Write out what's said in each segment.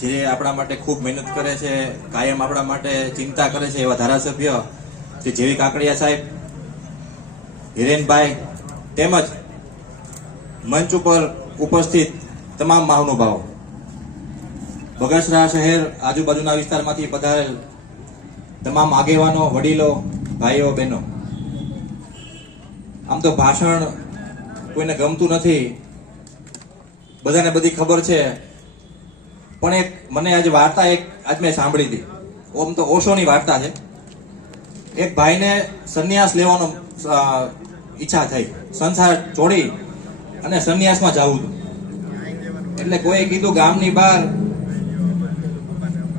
જે આપણા માટે ખૂબ મહેનત કરે છે, કાયમ આપણા માટે ચિંતા કરે છે એવા ધારાસભ્ય જે જેવી કાકડિયા સાહેબ, હિરેનભાઈ તેમજ મંચ ઉપર ઉપસ્થિત તમામ મહાનુભાવો, બગસરા શહેર આજુબાજુના વિસ્તારમાંથી પધારેલ તમામ આગેવાનો, વડીલો, ભાઈઓ, બહેનો. આમ તો ભાષણ કોઈને ગમતું નથી, બધાને બધી ખબર છે, પણ એક મને આજ વાર્તા આજ મેં સાંભળી હતી. ઓમ તો ઓશોની વાર્તા છે. એક ભાઈને સંન્યાસ લેવાનો ઈચ્છા થઈ, સંસાર છોડી અને સંન્યાસમાં જવું હતું. એટલે કોઈ કીધું ગામની બહાર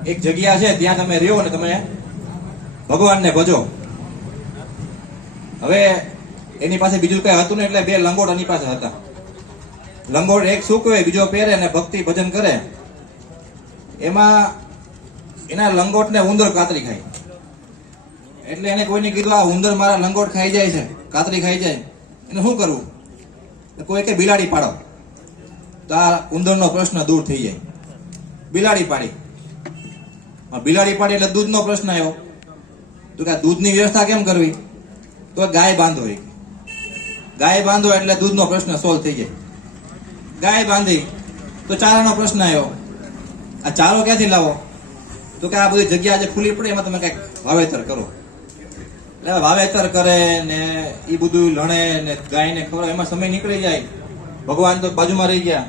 એક જગ્યા છે, ત્યાં તમે રહ્યો ને તમે ભગવાનને ભજો. હવે એની પાસે બીજું કઈ હતું ને, એટલે બે લંગોટ એની પાસે હતા. લંગોટ એક સૂકવે, બીજો પહેરે અને ભક્તિ ભજન કરે. એમાં એના લંગોટને ઉંદર કાતરી ખાય. એટલે એને કોઈને કીધું, આ ઉંદર મારા લંગોટ ખાઈ જાય છે, કાતરી ખાઈ જાય, એને શું કરવું? કોઈ કે બિલાડી પાડો, તો આ ઉંદરનો પ્રશ્ન દૂર થઈ જાય. બિલાડી પાડી. બિલાડી પાડી એટલે દૂધનો પ્રશ્ન આવ્યો. તો કે દૂધની વ્યવસ્થા કેમ કરવી? તો ગાય બાંધો. ગાય બાંધો એટલે દૂધનો પ્રશ્ન સોલ્વ થઈ જાય. ગાય બાંધી તો ચારાનો પ્રશ્ન આવ્યો. આ ચારો ક્યાંથી લાવો? તો કે આ બધી જગ્યા જે ખુલ્લી પડે એમાં તમે કઈક વાવેતર કરો. એટલે વાવેતર કરે ને એ બધું લણે ને ગાયને ખવડાવે, એમાં સમય નીકળી જાય. ભગવાન તો બાજુમાં રહી ગયા.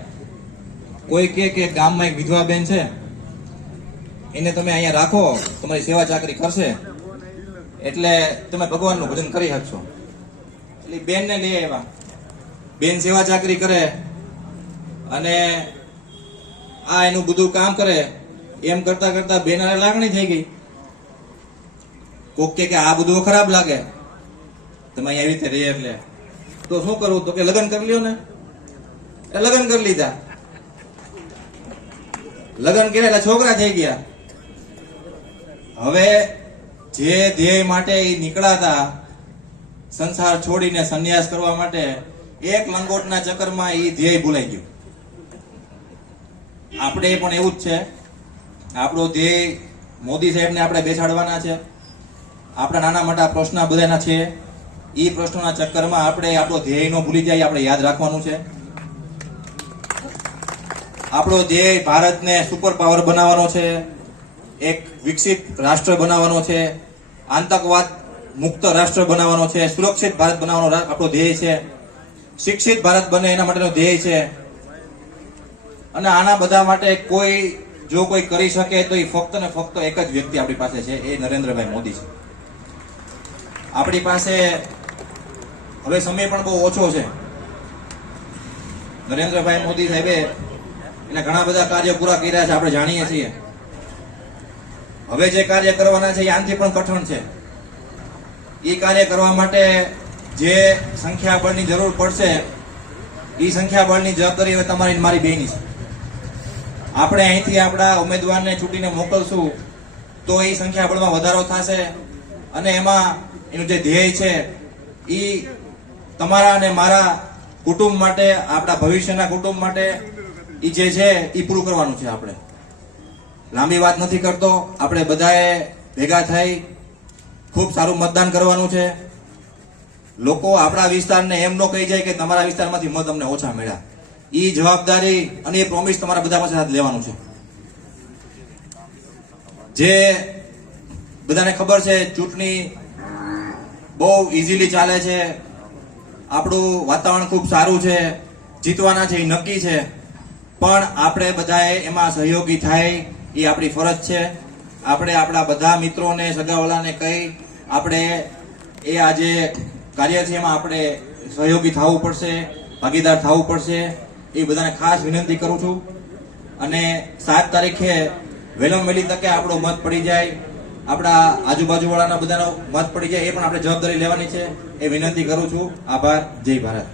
કોઈ કે ગામમાં એક વિધવા બેન છે, એને તમે અહીંયા રાખો, તમારી સેવા ચાકરી કરશે, એટલે તમે ભગવાનનું ભજન કરી શકશો. એટલે બેનને લઈ આવ્યા. બેન સેવા ચાકરી કરે અને આ એનું બધું કામ કરે. એમ કરતા કરતા બેનાને લાગણી થઈ ગઈ. કોક કે આ બધું ખરાબ લાગે, તમે અહીંયા આવી રીતે રહે, એટલે તો શું કરવું? તો કે લગ્ન કરી લ્યો ને. એ લગ્ન કરી લીધા. લગ્ન કર્યા એટલે છોકરા થઈ ગયા. હવે જે ધ્યેય માટે એ નીકળાતા સંસાર છોડીને સંન્યાસ કરવા માટે, એક લંગોટના ચક્કરમાં એ ધ્યેય ભૂલાઈ ગયું. આપણે પણ એવું જ છે. આપણો ધ્યેય મોદી સાહેબને આપણે બેસાડવાના છે. આપણા નાના મોટા પ્રશ્ન બધાના છે. એ પ્રશ્નોના ચક્કરમાં આપણે આપણો ધ્યેય નો ભૂલી જાય, આપણે યાદ રાખવાનું છે. આપણો ધ્યેય ભારતને સુપર પાવર બનાવવાનો છે, એક વિકસિત રાષ્ટ્ર બનાવવાનો છે, આતંકવાદ મુક્ત રાષ્ટ્ર બનાવવાનો છે, સુરક્ષિત ભારત બનાવવાનો આપણો ધ્યેય છે, શિક્ષિત ભારત બને એના માટેનો ધ્યેય છે. અને આના બધા માટે જો કોઈ કરી શકે તો એ ફક્ત ને ફક્ત એક જ વ્યક્તિ આપણી પાસે છે, એ નરેન્દ્રભાઈ મોદી છે. આપણી પાસે હવે સમય પણ બહુ ઓછો છે. નરેન્દ્રભાઈ મોદી સાહેબે એના ઘણા બધા કાર્ય પૂરા કર્યા છે, આપણે જાણીએ છીએ. હવે જે કાર્ય કરવાના છે એ આનાથી પણ કઠણ છે. એ કાર્ય કરવા માટે જે સંખ્યાબળની જરૂર પડશે, એ સંખ્યાબળની જવાબદારી હવે તમારી મારી બેની છે. આપણે અહીંથી આપણા ઉમેદવારને ચૂંટીને મોકલશું તો એ સંખ્યાબળમાં વધારો થશે, અને એમાં એનું જે ધ્યેય છે એ તમારા અને મારા કુટુંબ માટે, આપણા ભવિષ્યના કુટુંબ માટે એ જે છે એ પૂરું કરવાનું છે. આપણે લાંબી વાત નથી કરતો. આપણે બધાએ ભેગા થઈ ખૂબ સારું મતદાન કરવાનું છે. લોકો આપણા વિસ્તારને એમ ન કહી જાય કે તમારા વિસ્તારમાંથી મત અમને ઓછા મળ્યા. એ જવાબદારી અને એ પ્રોમિસ તમારા બધા પાસે હાથ લેવાનું છે. જે બધાને ખબર છે, ચૂંટણી બહુ ઇઝીલી ચાલે છે. આપણું વાતાવરણ ખૂબ સારું છે, જીતવાના છે એ નક્કી છે. પણ આપણે બધાએ એમાં સહયોગી થાય એ આપણી ફરજ છે. આપણે આપણા બધા મિત્રોને, સગાવલાને કહી આપણે એ આ જે કાર્ય છે એમાં આપણે સહયોગી થવું પડશે, ભાગીદાર થવું પડશે. એ બધાને ખાસ વિનંતી કરું છું. અને 7 તારીખે વહેલામાં વહેલી તકે આપણો મત પડી જાય, આપણા આજુબાજુ વાળાના બધાનો મત પડી જાય, એ પણ આપણે જવાબદારી લેવાની છે. એ વિનંતી કરું છું. આભાર. જય ભારત.